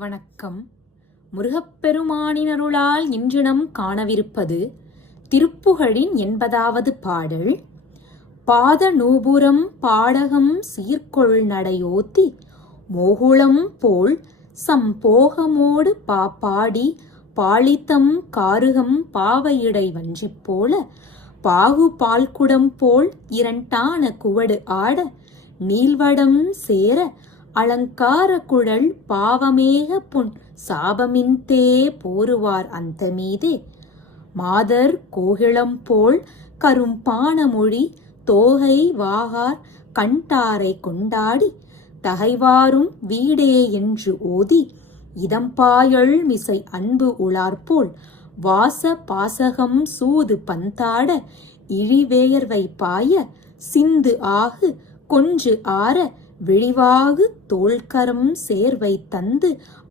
வணக்கம். முருகப்பெருமானினருளால் இன்று நம் காணவிருப்பது திருப்புகழின் 80வது பாடல். பாத நூபுரம் பாடகம் சீர்கொள் நடையோத்தி மோகுளம் போல் சம்போகமோடு பாடி பாளித்தம் காருகம் பாவையிடை வஞ்சிப் போல பாகு பால்குடம் போல் இரண்டான குவடு ஆட நீள்வடம் சேர அலங்கார குழல் பாவமேக புன் சாபமின்தே போருவார் அந்த மீதே மாதர் கோகிளம் போல் கரும்பான மொழி தோகை வாகார் கண்டாரை கொண்டாடி தகைவாரும் வீடே என்று ஓதி இதம்பாயள் மிசை அன்பு உளார்போல் வாச பாசகம் சூது பந்தாட இழிவேயர்வை பாய சிந்து ஆகு கொஞ்சு ஆற விழிவாகு தோள்கரம் சேர்வை தந்து